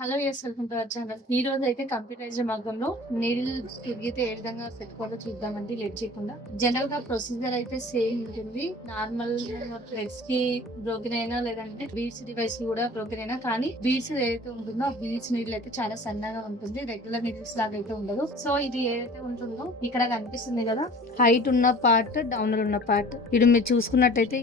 Hello yes welcome to our channel. ఈ రోజు అయితే కంప్యూటరైజ్డ్ మగ్గంలో నీడిల్ తిరిగితే ఏ విధంగా పెట్టుకోవాలో చూద్దామండి లేట్ చేయకుండా. జనరల్ గా ప్రొసీజర్ అయితే సేమ్ ఉంటుంది. నార్మల్ థ్రెడ్స్ కి బ్రోకెన్ అయినా లేదంటే బీడ్స్ డివైస్ కి కూడా బ్రోకెన్ అయినా, కానీ బీడ్స్ ఏదైతే ఉంటుందో ఆ బీడ్స్ నీడిల్ అయితే చాలా సన్నగా ఉంటుంది. రెగ్యులర్ నీడిల్స్ లాగా అయితే ఉండదు. సో ఇది ఏదైతే ఉంటుందో ఇక్కడ కనిపిస్తుంది కదా, హైట్ ఉన్న పార్ట్, డౌన్ ఉన్న పార్ట్. ఇది మీరు చూసుకున్నట్టయితే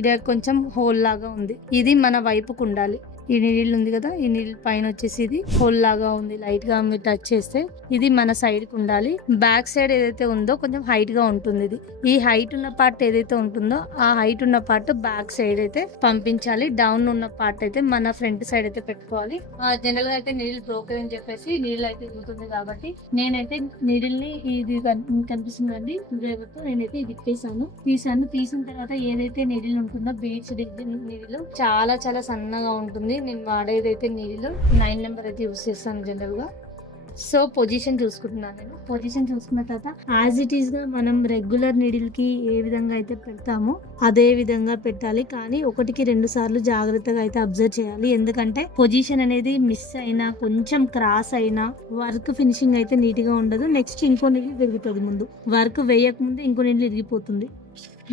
ఈడ కొంచెం హోల్ లాగా ఉంది. ఇది మన వైపుకు ఉండాలి. ఈ నీళ్ళు ఉంది కదా, ఈ నీళ్ళు పైన వచ్చేసి ఇది హోల్ లాగా ఉంది. లైట్ గా మీరు టచ్ చేస్తే ఇది మన సైడ్ కు ఉండాలి. బ్యాక్ సైడ్ ఏదైతే ఉందో కొంచెం హైట్ గా ఉంటుంది. ఇది ఈ హైట్ ఉన్న పార్ట్ ఏదైతే ఉంటుందో ఆ హైట్ ఉన్న పార్ట్ బ్యాక్ సైడ్ అయితే పంపించాలి. డౌన్ ఉన్న పార్ట్ అయితే మన ఫ్రంట్ సైడ్ అయితే పెట్టుకోవాలి. జనరల్ గా అయితే నీళ్ళు బ్రోకర్ అని చెప్పేసి నీళ్ళు అయితే దిగుతుంది కాబట్టి నేనైతే నీడిల్ని ఇది కనిపిస్తుందండి నేనైతే ఇది తీసిన తర్వాత ఏదైతే నీడిల్ ఉంటుందో బీచ్ నీడిల్ చాలా చాలా సన్నగా ఉంటుంది. నేను వాడేదైతే నీడిల్ 9 నెంబర్ అయితే యూస్ చేస్తాను జనరల్ గా. సో పొజిషన్ చూసుకుంటున్నాను. నేను పొజిషన్ చూసుకున్న తర్వాత యాజ్ ఇట్ ఈస్ గా మనం రెగ్యులర్ నీడిల్ కి ఏ విధంగా అయితే పెడతామో అదే విధంగా పెట్టాలి. కానీ 1-2 సార్లు జాగ్రత్తగా అయితే అబ్జర్వ్ చేయాలి. ఎందుకంటే పొజిషన్ అనేది మిస్ అయినా, కొంచెం క్రాస్ అయినా వర్క్ ఫినిషింగ్ అయితే నీట్ గా ఉండదు. నెక్స్ట్ ఇంకో నీడిల్ విరుగుతుంది. ముందు వర్క్ వేయక ముందు ఇంకో నీడిల్ విరిగిపోతుంది.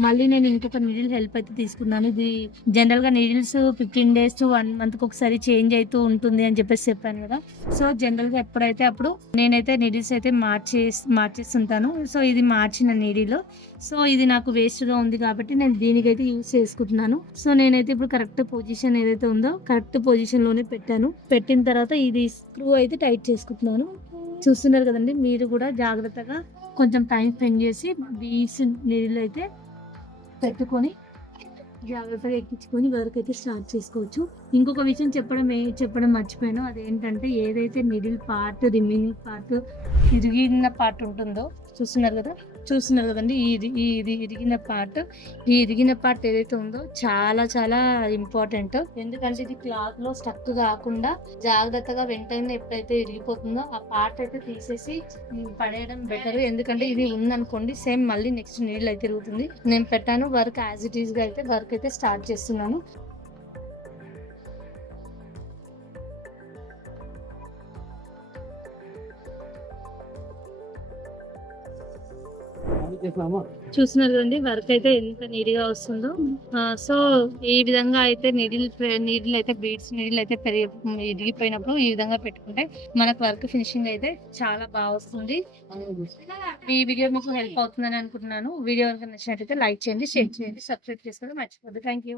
మళ్ళీ నేను ఇంకొక నీడిల్ హెల్ప్ అయితే తీసుకున్నాను. ఇది జనరల్ గా నీడిల్స్ 15 days to 1 month ఒకసారి చేంజ్ అవుతూ ఉంటుంది అని చెప్పేసి చెప్పాను కదా. సో జనరల్ గా ఎప్పుడైతే అప్పుడు నేనైతే నీడిల్స్ అయితే మార్చేస్తుంటాను. సో ఇది మార్చిన నీడిల్. సో ఇది నాకు వేస్ట్ గా ఉంది కాబట్టి నేను దీనికైతే యూజ్ చేసుకుంటున్నాను. సో నేనైతే ఇప్పుడు కరెక్ట్ పొజిషన్ ఏదైతే ఉందో కరెక్ట్ పొజిషన్ లోనే పెట్టాను. పెట్టిన తర్వాత ఇది స్క్రూ అయితే టైట్ చేసుకుంటున్నాను. చూస్తున్నారు కదండి, మీరు కూడా జాగ్రత్తగా కొంచెం టైం స్పెండ్ చేసి బీడ్స్ నీడిల్ అయితే పెట్టుకొని జాగ్రత్తగా ఎక్కించుకొని వర్క్ అయితే స్టార్ట్ చేసుకోవచ్చు. ఇంకొక విషయం చెప్పడం మర్చిపోయాను. అదేంటంటే ఏదైతే మిడిల్ పార్ట్, రిమైనింగ్ పార్ట్, ఇరిగిన పార్ట్ ఉంటుందో చూస్తున్నారు కదండి, ఇది ఇరిగిన పార్ట్ ఏదైతే ఉందో చాలా చాలా ఇంపార్టెంట్. ఎందుకంటే ఇది క్లాత్ లో స్టక్ కాకుండా జాగ్రత్తగా వెంటనే ఎప్పుడైతే ఇరిగిపోతుందో ఆ పార్ట్ అయితే తీసేసి పడేయడం బెటర్. ఎందుకంటే ఇది ఉందనుకోండి సేమ్ మళ్ళీ నెక్స్ట్ నీళ్ళు అయితే తిరుగుతుంది. నేను పెట్టాను వర్క్ యాజ్ ఇట్ ఈస్ గా అయితే వర్క్ అయితే స్టార్ట్ చేస్తున్నాను. చూస్తున్నారు కదండి, వర్క్ అయితే ఎంత నీట్ గా వస్తుందో. సో ఈ విధంగా అయితే నీడిల్ అయితే బీడ్స్ నీడిల్ అయితే ఇరిగిపోయినప్పుడు ఈ విధంగా పెట్టుకుంటే మనకు వర్క్ ఫినిషింగ్ అయితే చాలా బాగా వస్తుంది. ఈ వీడియో మీకు హెల్ప్ అవుతుందని అనుకుంటున్నాను. వీడియో కనుక నచ్చినట్లయితే లైక్ చేయండి, షేర్ చేయండి, సబ్స్క్రైబ్ చేసుకోవడం మర్చిపోద్దు. Thank you.